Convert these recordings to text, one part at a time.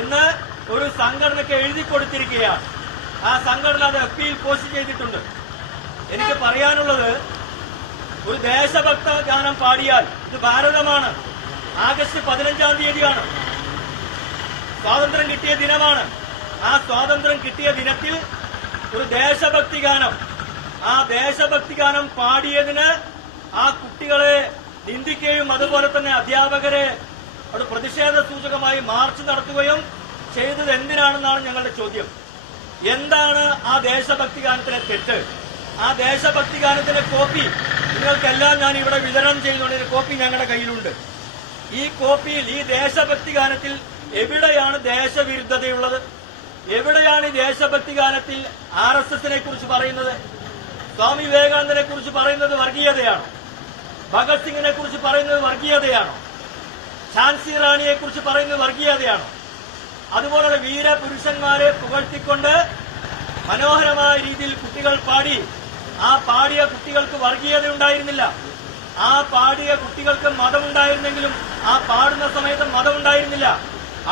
എന്ന് ഒരു സംഘടനയ്ക്ക് എഴുതി കൊടുത്തിരിക്കുകയാണ്. ആ സംഘടന അത് പിയിൽ പോസ്റ്റ് ചെയ്തിട്ടുണ്ട്. എനിക്ക് പറയാനുള്ളത് ഒരു ദേശഭക്ത ഗാനം പാടിയാൽ ഇത് ഭാരതമാണ്. ആഗസ്റ്റ് പതിനഞ്ചാം തീയതിയാണ്. സ്വാതന്ത്ര്യം കിട്ടിയ ദിനമാണ്. ആ സ്വാതന്ത്ര്യം കിട്ടിയ ദിനത്തിൽ ഒരു ദേശഭക്തി ഗാനം ആ ദേശഭക്തി ഗാനം പാടിയതിന് ആ കുട്ടികളെ നിന്ദിക്കുകയും അതുപോലെ തന്നെ അധ്യാപകരെ അവിടെ പ്രതിഷേധ സൂചകമായി മാർച്ച് നടത്തുകയും ചെയ്തത് എന്തിനാണെന്നാണ് ഞങ്ങളുടെ ചോദ്യം. എന്താണ് ആ ദേശഭക്തി ഗാനത്തിലെ തെറ്റ്? ആ ദേശഭക്തി ഗാനത്തിന്റെ കോപ്പി നിങ്ങൾക്കെല്ലാം ഞാൻ ഇവിടെ വിതരണം ചെയ്യുന്നുണ്ട്. കോപ്പി ഞങ്ങളുടെ കയ്യിലുണ്ട്. ഈ കോപ്പിയിൽ ഈ ദേശഭക്തി ഗാനത്തിൽ എവിടെയാണ് ദേശവിരുദ്ധതയുള്ളത്? എവിടെയാണ് ഈ ദേശഭക്തി ഗാനത്തിൽ ആർ എസ് എസിനെ കുറിച്ച് പറയുന്നത്? സ്വാമി വിവേകാനന്ദനെ കുറിച്ച് പറയുന്നത് വർഗീയതയാണോ? ഭഗത് സിംഗിനെ കുറിച്ച് പറയുന്നത് വർഗീയതയാണോ? ഝാൻസി റാണിയെ കുറിച്ച് പറയുന്നത് വർഗീയതയാണ്? അതുപോലെ വീരപുരുഷന്മാരെ പുകഴ്ത്തിക്കൊണ്ട് മനോഹരമായ രീതിയിൽ കുട്ടികൾ പാടി ആ പാടിയ കുട്ടികൾക്ക് വർഗീയത ഉണ്ടായിരുന്നില്ല ആ പാടിയ കുട്ടികൾക്ക് മതമുണ്ടായിരുന്നെങ്കിലും ആ പാടുന്ന സമയത്ത് മതമുണ്ടായിരുന്നില്ല.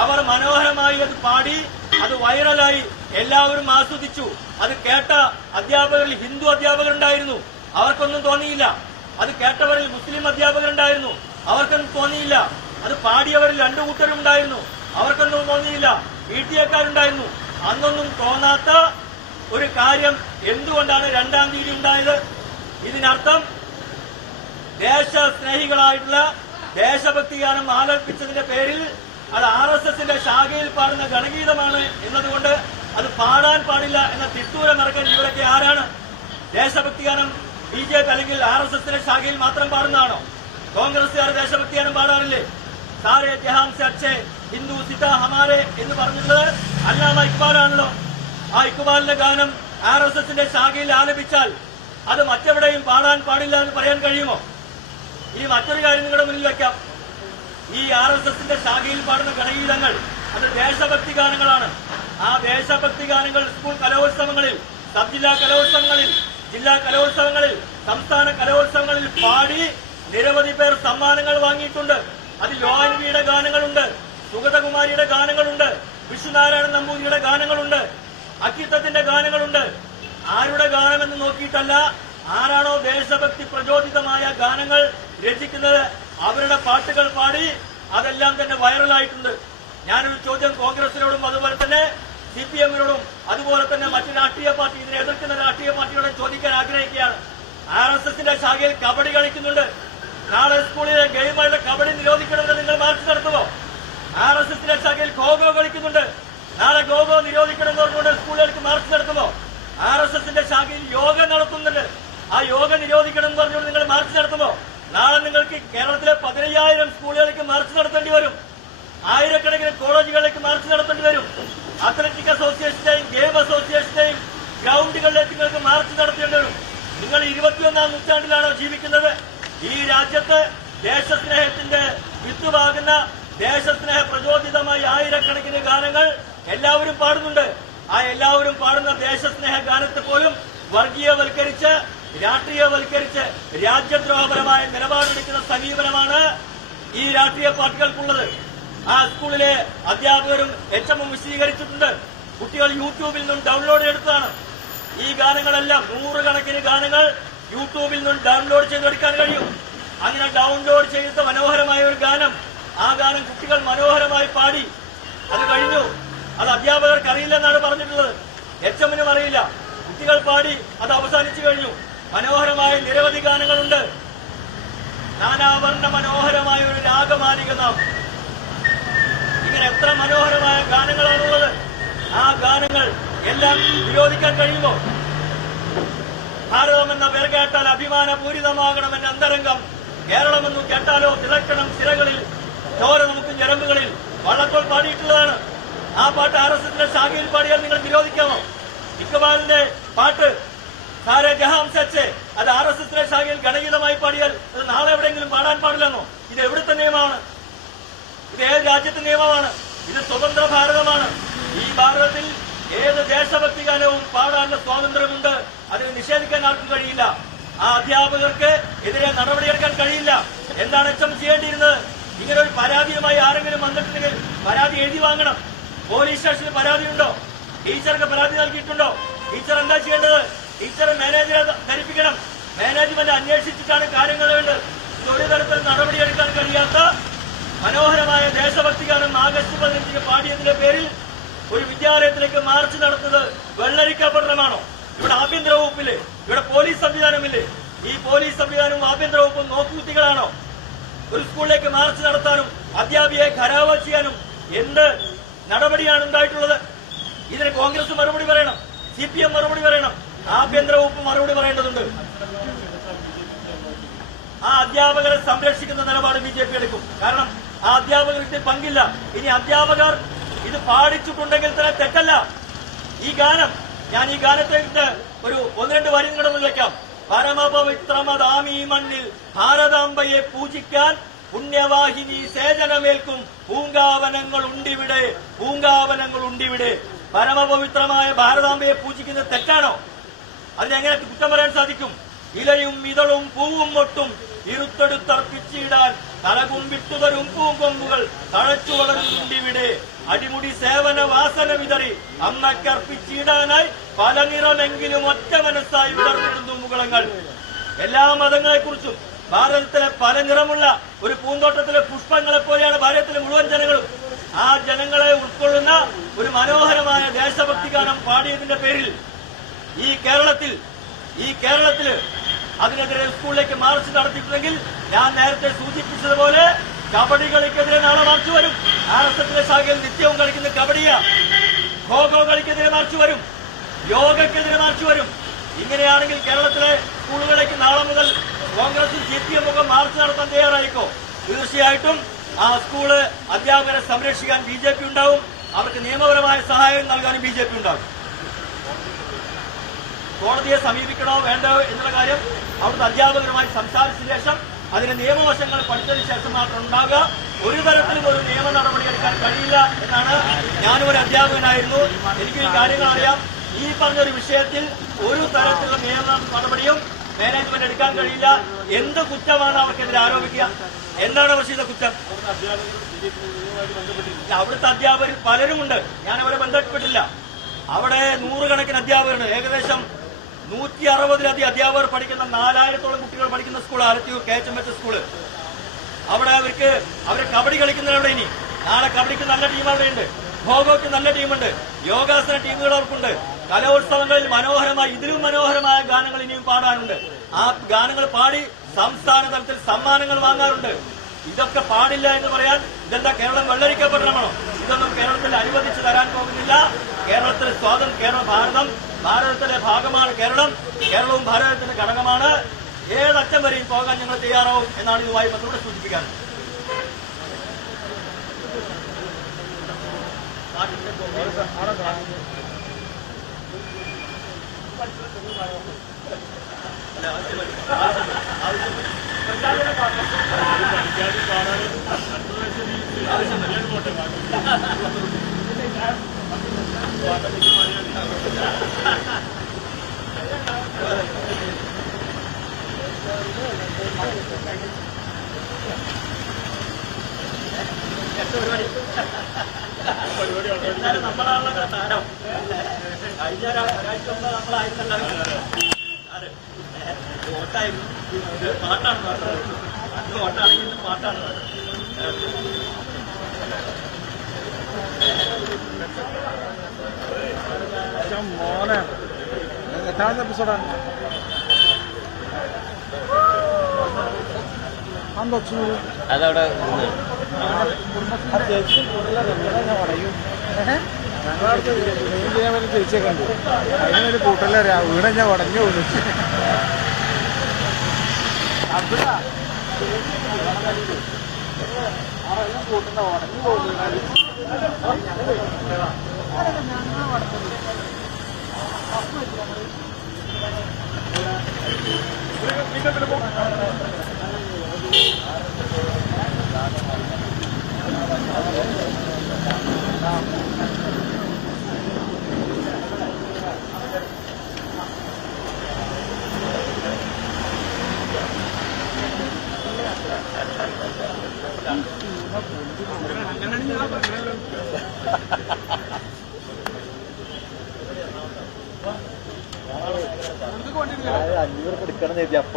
അവർ മനോഹരമായി അത് പാടി അത് വൈറലായി എല്ലാവരും ആസ്വദിച്ചു. അത് കേട്ട അധ്യാപകരിൽ ഹിന്ദു അധ്യാപകരുണ്ടായിരുന്നു. അവർക്കൊന്നും തോന്നിയില്ല. അത് കേട്ടവരിൽ മുസ്ലിം അധ്യാപകരുണ്ടായിരുന്നു. അവർക്കൊന്നും തോന്നിയില്ല. അത് പാടിയവരിൽ രണ്ടു കൂട്ടരുണ്ടായിരുന്നു അവർക്കൊന്നും തോന്നിയില്ല. എക്കാരുണ്ടായിരുന്നു അന്നൊന്നും തോന്നാത്ത ഒരു കാര്യം എന്തുകൊണ്ടാണ് രണ്ടാം തീയതി ഉണ്ടായത്? ഇതിനർത്ഥം ദേശസ്നേഹികളായിട്ടുള്ള ദേശഭക്തി ഗാനം ആലോപിച്ചതിന്റെ പേരിൽ അത് ആർ എസ് എസിന്റെ ശാഖയിൽ പാടുന്ന ഗണഗീതമാണ് എന്നതുകൊണ്ട് അത് പാടാൻ പാടില്ല എന്ന തിട്ടൂരം ഇറക്കാൻ ഇവരൊക്കെ ആരാണ്? ദേശഭക്തി ഗാനം ബി ജെ പി അല്ലെങ്കിൽ ആർ എസ് എസിന്റെ ശാഖയിൽ മാത്രം പാടുന്നതാണോ? കോൺഗ്രസുകാർ ദേശഭക്തി ഗാനം പാടാറില്ലേ? സാരെ ജഹാം സെ ഹിന്ദു സിത ഹമാരെ എന്ന് പറഞ്ഞിട്ടുള്ളത് അല്ലാമ ഇക്ബാലാണല്ലോ. ആ ഇക്ബാലിന്റെ ഗാനം ആർ എസ് എസിന്റെ ശാഖയിൽ ആലപിച്ചാൽ അത് മറ്റെവിടെയും പാടാൻ പാടില്ല എന്ന് പറയാൻ കഴിയുമോ? ഈ മറ്റൊരു കാര്യം നിങ്ങളുടെ മുന്നിൽ വെക്കാം. ഈ ആർ എസ് എസിന്റെ ശാഖയിൽ പാടുന്ന ഗണഗീതങ്ങൾ അത് ദേശഭക്തി ഗാനങ്ങളാണ്. ആ ദേശഭക്തി ഗാനങ്ങൾ സ്കൂൾ കലോത്സവങ്ങളിൽ സബ് ജില്ലാ കലോത്സവങ്ങളിൽ ജില്ലാ കലോത്സവങ്ങളിൽ സംസ്ഥാന കലോത്സവങ്ങളിൽ പാടി നിരവധി പേർ സമ്മാനങ്ങൾ വാങ്ങിയിട്ടുണ്ട്. അതിൽ യോഹൻവിയുടെ ഗാനങ്ങളുണ്ട് സുഗതകുമാരിയുടെ ഗാനങ്ങളുണ്ട് വിഷ്ണുനാരായണ നമ്പൂതിരിയുടെ ഗാനങ്ങളുണ്ട് അക്കിത്തത്തിന്റെ ഗാനങ്ങളുണ്ട്. ആരുടെ ഗാനമെന്ന് നോക്കിയിട്ടല്ല ആരാണോ ദേശഭക്തി പ്രചോദിതമായ ഗാനങ്ങൾ രചിക്കുന്നത് അവരുടെ പാട്ടുകൾ പാടി അതെല്ലാം തന്നെ വൈറലായിട്ടുണ്ട്. ഞാനൊരു ചോദ്യം കോൺഗ്രസിനോടും അതുപോലെ തന്നെ സി പി എമ്മിനോടും അതുപോലെ തന്നെ മറ്റു രാഷ്ട്രീയ പാർട്ടി ഇതിനെ എതിർക്കുന്ന രാഷ്ട്രീയ പാർട്ടിയോടും ചോദിക്കാൻ ആഗ്രഹിക്കുകയാണ്. ആർ എസ് എസിന്റെ ശാഖയിൽ കബഡി കളിക്കുന്നുണ്ട്. നാളെ സ്കൂളിലെ ഗെയിമായിട്ട് കബഡി നിരോധിക്കണമെന്ന് നിങ്ങൾ മാർച്ച് നടത്തുമോ? ആർ എസ് എസിന്റെ ശാഖയിൽ ഗോഗോ കളിക്കുന്നുണ്ട്. നാളെ ഗോഗോ നിരോധിക്കണമെന്ന് പറഞ്ഞുകൊണ്ട് സ്കൂളുകൾക്ക് മാർച്ച് നടത്തുമോ? ആർ എസ് എസിന്റെ ശാഖയിൽ യോഗ നടത്തുന്നുണ്ട്. ആ യോഗ നിരോധിക്കണം എന്ന് പറഞ്ഞുകൊണ്ട് നിങ്ങൾ മാർച്ച് നടത്തുമോ? നാളെ നിങ്ങൾക്ക് കേരളത്തിലെ പതിനയ്യായിരം സ്കൂളുകളിലേക്ക് മാർച്ച് നടത്തേണ്ടി വരും. ആയിരക്കണക്കിന് കോളേജുകളിലേക്ക് മാർച്ച് നടത്തേണ്ടി വരും. അത്ലറ്റിക് അസോസിയേഷന്റെയും ഗെയിം അസോസിയേഷന്റെയും ഗ്രൗണ്ടുകളിലേക്ക് നിങ്ങൾക്ക് മാർച്ച് നടത്തേണ്ടി വരും. നിങ്ങൾ ഇരുപത്തിയൊന്നാം നൂറ്റാണ്ടിലാണോ ജീവിക്കുന്നത്. ഈ രാജ്യത്ത് ദേശസ്നേഹത്തിന്റെ വിത്തുവാകുന്ന ദേശസ്നേഹ പ്രചോദിതമായ ആയിരക്കണക്കിന് ഗാനങ്ങൾ എല്ലാവരും പാടുന്നുണ്ട്. ആ എല്ലാവരും പാടുന്ന ദേശസ്നേഹ ഗാനത്തെ പോലും വർഗീയവൽക്കരിച്ച് രാഷ്ട്രീയവൽക്കരിച്ച് രാജ്യദ്രോഹപരമായ നിലപാടെടുക്കുന്ന സമീപനമാണ് ഈ രാഷ്ട്രീയ പാർട്ടികൾക്കുള്ളത്. ആ സ്കൂളിലെ അധ്യാപകരും എച്ച് എമ്മും വിശദീകരിച്ചിട്ടുണ്ട്. കുട്ടികൾ യൂട്യൂബിൽ നിന്നും ഡൗൺലോഡ് ചെയ്തതാണ് ഈ ഗാനങ്ങളെല്ലാം നൂറുകണക്കിന് ഗാനങ്ങൾ യൂട്യൂബിൽ നിന്ന് ഡൗൺലോഡ് ചെയ്തെടുക്കാൻ കഴിയും. അങ്ങനെ ഡൗൺലോഡ് ചെയ്ത മനോഹരമായ ഒരു ഗാനം ആ ഗാനം കുട്ടികൾ മനോഹരമായി പാടി. അത് കഴിഞ്ഞു. അത് അധ്യാപകർക്ക് അറിയില്ലെന്നാണ് പറഞ്ഞിട്ടുള്ളത്. എച്ച് എമ്മിനും അറിയില്ല. കുട്ടികൾ പാടി അത് അവസാനിച്ചു കഴിഞ്ഞു. മനോഹരമായ നിരവധി ഗാനങ്ങളുണ്ട്. നാനാവർണ മനോഹരമായ ഒരു രാഗമാലിക നാം. ഇങ്ങനെ എത്ര മനോഹരമായ ഗാനങ്ങളാണുള്ളത്. ആ ഗാനങ്ങൾ എല്ലാം വിരോധിക്കാൻ കഴിയുമോ? ഭാരതം എന്ന പേർ കേട്ടാൽ അഭിമാനപൂരിതമാകണമെന്ന അന്തരംഗം. കേരളമെന്നു കേട്ടാലോ തിളക്കണം സിരകളിൽ ചോര നമുക്ക് ഞരമ്പുകളിൽ. വള്ളത്തോൾ പാടിയിട്ടുള്ളതാണ്. ആ പാട്ട് ആർ എസ് എസിന്റെ ശാഖയിൽ പാടിയാൽ നിങ്ങൾ നിരോധിക്കാമോ? ഇക്ബാലിന്റെ പാട്ട് സാരെ ജഹാം സച്ച് അത് ആർ എസ് എസിന്റെ ശാഖയിൽ ഗണഗീതമായി പാടിയാൽ അത് നാളെ എവിടെയെങ്കിലും പാടാൻ പാടില്ലെന്നോ? ഇത് എവിടുത്തെ നിയമമാണ്? ഇത് ഏത് രാജ്യത്തെ നിയമമാണ്? ഇത് സ്വതന്ത്ര ഭാരതമാണ്. ഈ ഭാരതത്തിൽ ഏത് ദേശഭക്തി ഗാനവും പാടാനുള്ള സ്വാതന്ത്ര്യമുണ്ട്. നിഷേധിക്കാൻ ആർക്കും കഴിയില്ല. ആ അധ്യാപകർക്ക് എതിരെ നടപടിയെടുക്കാൻ കഴിയില്ല. എന്താണ് എച്ച് എം ചെയ്യേണ്ടിയിരുന്നത്? ഇങ്ങനെ ഒരു പരാതിയുമായി ആരെങ്കിലും വന്നിട്ടുണ്ടെങ്കിൽ പരാതി എഴുതി വാങ്ങണം. പോലീസ് സ്റ്റേഷനിൽ പരാതിയുണ്ടോ? ടീച്ചർക്ക് പരാതി നൽകിയിട്ടുണ്ടോ? ടീച്ചർ എന്താ ചെയ്യേണ്ടത്? ടീച്ചർ മാനേജറെ ധരിപ്പിക്കണം. മാനേജ്മെന്റ് അന്വേഷിച്ചിട്ടാണ് കാര്യങ്ങൾ വേണ്ടത്. ഒരു തരത്തിൽ നടപടിയെടുക്കാൻ കഴിയാത്ത മനോഹരമായ ദേശഭക്തിഗാനം ആഗസ്റ്റ് പതിനഞ്ചിന് പാടിയതിന്റെ പേരിൽ ഒരു വിദ്യാലയത്തിലേക്ക് മാർച്ച് നടത്തുന്നത് വെള്ളരിക്കപ്പെടണമാണോ ആഭ്യന്തര വകുപ്പില്ലേ ഇവിടെ പോലീസ് സംവിധാനമില്ലേ? ഈ പോലീസ് സംവിധാനവും ആഭ്യന്തര വകുപ്പും നോക്കുകുത്തികളാണോ ഒരു സ്കൂളിലേക്ക് മാർച്ച് നടത്താനും അധ്യാപികയെ ഖരാവ ചെയ്യാനും എന്ത് നടപടിയാണ് ഉണ്ടായിട്ടുള്ളത്? ഇതിന് കോൺഗ്രസ് മറുപടി പറയണം സി പി എം മറുപടി പറയണം ആഭ്യന്തര വകുപ്പ് മറുപടി പറയേണ്ടതുണ്ട്. ആ അധ്യാപകരെ സംരക്ഷിക്കുന്ന നിലപാട് ബി ജെ പി എടുക്കും. കാരണം ആ അധ്യാപകർക്ക് പങ്കില്ല. ഇനി അധ്യാപകർ ഇത് പാടിച്ചിട്ടുണ്ടെങ്കിൽ തന്നെ തെറ്റല്ല. ഈ ഗാനം ഞാൻ ഈ ഗാനത്തെ ഒരു ഒന്ന് രണ്ട് വരി നിങ്ങളുടെ മുന്നിൽ വെക്കാം. പരമപവിത്രമദാമി മണ്ണിൽ ഭാരതാംബയെ പൂജിക്കാൻ പുണ്യവാഹിനി സേചനമേൽക്കും. പൂങ്കാവനങ്ങൾ ഉണ്ടിവിടെ പൂങ്കാവനങ്ങൾ ഉണ്ടിവിടെ. പരമപവിത്രമായ ഭാരതാംബയെ പൂജിക്കുന്നത് തെറ്റാണോ? അതിനെങ്ങനെ കുറ്റം പറയാൻ സാധിക്കും? ഇലയും ഇതളും പൂവും മൊട്ടും ഇരുത്തെടുത്തർപ്പിച്ചിടാൻ തലകുമ്പിട്ടുതരും പൂങ്കൊമ്പുകൾ തഴച്ചു വളരുന്നുണ്ടിവിടെ അടിമുടി സേവന വാസന വിതറി. അമ്മക്കർപ്പിച്ചിടാനായി പല നിറമെങ്കിലും ഒറ്റ മനസ്സായി വിടർന്നിടുന്നു മുകളങ്ങൾ. എല്ലാ മതങ്ങളെക്കുറിച്ചും ഭാരതത്തിലെ പല നിറമുള്ള ഒരു പൂന്തോട്ടത്തിലെ പുഷ്പങ്ങളെ പോലെയാണ് ഭാരതത്തിലെ മുഴുവൻ ജനങ്ങളും. ആ ജനങ്ങളെ ഉൾക്കൊള്ളുന്ന ഒരു മനോഹരമായ ദേശഭക്തി ഗാനം പാടിയതിന്റെ പേരിൽ ഈ കേരളത്തിൽ ഈ കേരളത്തിൽ അതിനെതിരെ സ്കൂളിലേക്ക് മാർച്ച് നടത്തിയിട്ടുണ്ടെങ്കിൽ ഞാൻ നേരത്തെ സൂചിപ്പിച്ചതുപോലെ കബഡി കളിക്കെതിരെ നാളെ മാർച്ച് വരും. ആർ എസ് എഫിലെ ശാഖയിൽ നിത്യവും കളിക്കുന്ന കബഡിയാണ് ഖോ ഖോ കളിക്കെതിരെ മാർച്ച് വരും. യോഗക്കെതിരെ മാർച്ച് വരും. ഇങ്ങനെയാണെങ്കിൽ കേരളത്തിലെ സ്കൂളുകളിലേക്ക് നാളെ മുതൽ കോൺഗ്രസും സി പി എം ഒക്കെ മാർച്ച് നടത്താൻ തയ്യാറായിക്കോ? തീർച്ചയായിട്ടും ആ സ്കൂൾ അധ്യാപകരെ സംരക്ഷിക്കാൻ ബി ജെ പി ഉണ്ടാവും. അവർക്ക് നിയമപരമായ സഹായം നൽകാനും ബി ജെ പി ഉണ്ടാവും കോടതിയെ സമീപിക്കണോ വേണ്ടോ എന്നുള്ള കാര്യം അവിടുത്തെ അധ്യാപകരുമായി സംസാരിച്ച ശേഷം അതിന്റെ നിയമവശങ്ങൾ പഠിച്ചതിന് ശേഷം മാത്രം ഉണ്ടാകുക ഒരു തരത്തിലും ഒരു നിയമ നടപടി എടുക്കാൻ കഴിയില്ല എന്നാണ് ഞാനും ഒരു അധ്യാപകനായിരുന്നു. എനിക്ക് ഈ കാര്യങ്ങൾ അറിയാം. ഈ പറഞ്ഞൊരു വിഷയത്തിൽ ഒരു തരത്തിലുള്ള നിയമ നടപടിയും മാനേജ്മെന്റ് എടുക്കാൻ കഴിയില്ല. എന്ത് കുറ്റമാണ് അവർക്കെതിരെ ആരോപിക്കുക? എന്താണ് അവർ ചെയ്ത കുറ്റം? അവിടുത്തെ അധ്യാപകർ പലരുമുണ്ട്. ഞാൻ അവരെ ബന്ധപ്പെട്ടിട്ടില്ല. അവിടെ നൂറുകണക്കിന് അധ്യാപകരുണ്ട്. ഏകദേശം നൂറ്റി അറുപതിലധികം അധ്യാപകർ പഠിക്കുന്ന നാലായിരത്തോളം കുട്ടികൾ പഠിക്കുന്ന school Alathiyur K H M H school അവിടെ അവർക്ക് അവരെ കബഡി കളിക്കുന്നവരുടെ ഇനി. നാളെ കബഡിക്ക് നല്ല ടീം അവിടെ ഉണ്ട് ഖോഖോക്ക് നല്ല ടീമുണ്ട്. യോഗാസന ടീമുകൾ അവർക്കുണ്ട്. കലോത്സവങ്ങളിൽ മനോഹരമായ ഇതിലും മനോഹരമായ ഗാനങ്ങൾ ഇനിയും പാടാനുണ്ട്. ആ ഗാനങ്ങൾ പാടി സംസ്ഥാന തലത്തിൽ സമ്മാനങ്ങൾ വാങ്ങാറുണ്ട്. ഇതൊക്കെ പാടില്ല എന്ന് പറയാൻ ഇതെന്താ കേരളം വെള്ളരിക്കപ്പെടണമാണോ ഇതൊന്നും കേരളത്തിൽ അനുവദിച്ചു തരാൻ പോകുന്നില്ല കേരളത്തിലെ സ്വാതന്ത്ര്യ കേരള ഭാരതം ഭാരതത്തിലെ ഭാഗമാണ് കേരളം കേരളവും ഭാരതത്തിന്റെ ഘടകമാണ് ഏതറ്റം വരെയും പോകാൻ ഞങ്ങൾ തയ്യാറാവും എന്നാണ് ഇതുമായി ബന്ധപ്പെട്ട് സൂചിപ്പിക്കാൻ എന്നാലും മോനെ എത്രാമത്തെ എപ്പിസോഡാണ് അതവിടെ പറയും ഞങ്ങളടുത്ത് മെയിൻ ചെയ്യാൻ വേണ്ടി ചേച്ചിയൊക്കെ ഉണ്ട് അതിനൊരു കൂട്ടല്ല വീട് ഞാൻ ഉടഞ്ഞു പോകുന്നു അബ്ദുള്ള കൂട്ടുന്ന ഉടഞ്ഞു പോകുന്നു അഞ്ഞൂറ് minimum. എടുക്കണം നേരി അപ്പ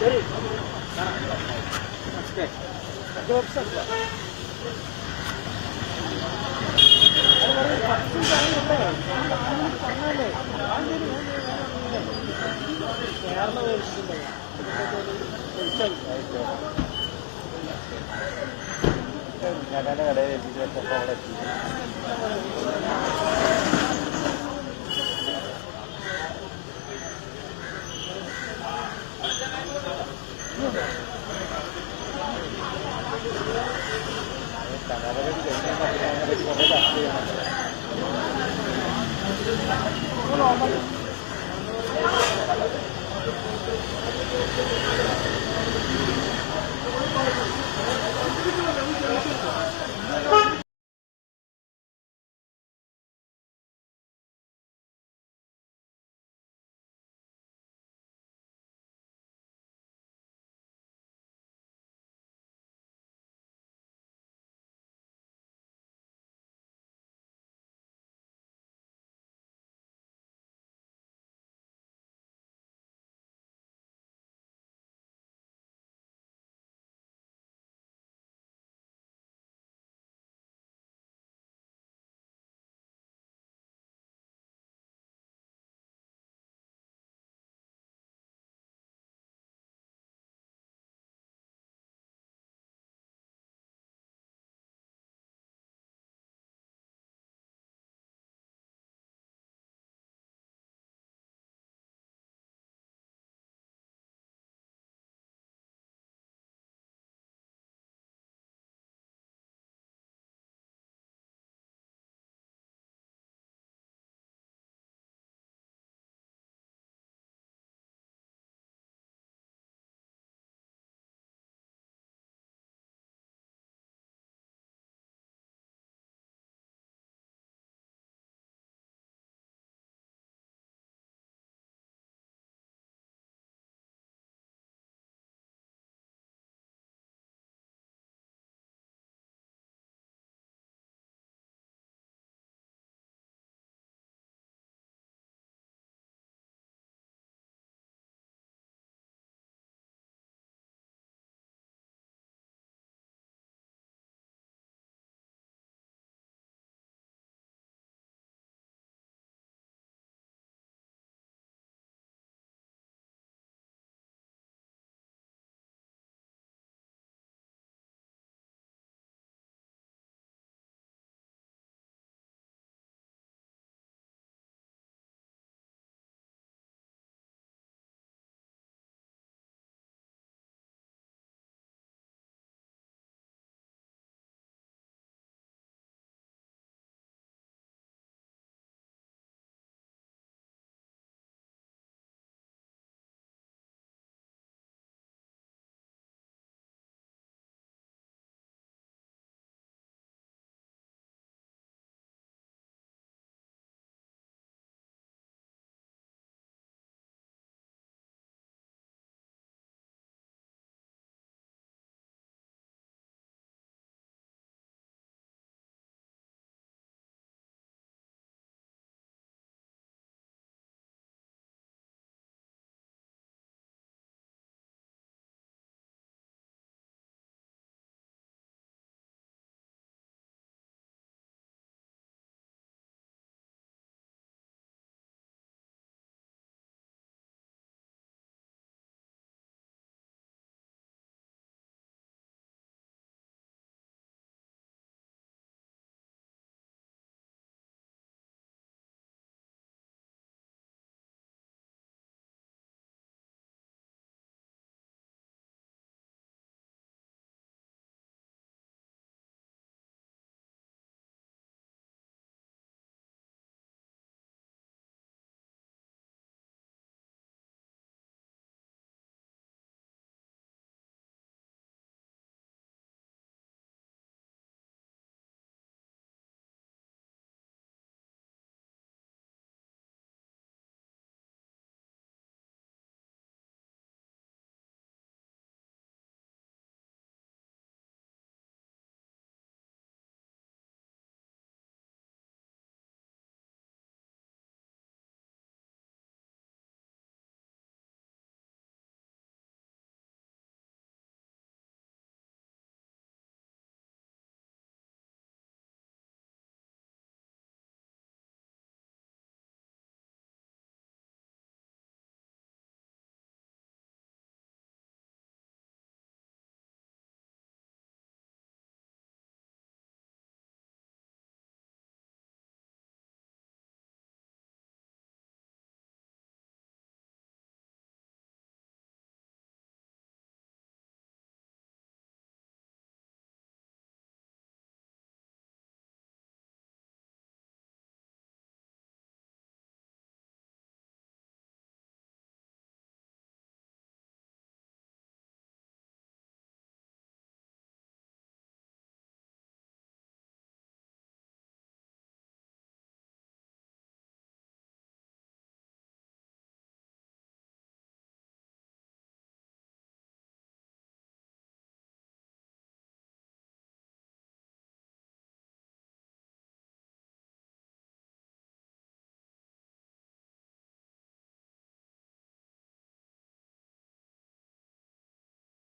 ശരി ഞാൻ കടയിൽ എത്തിയിട്ട് അവിടെ എത്തി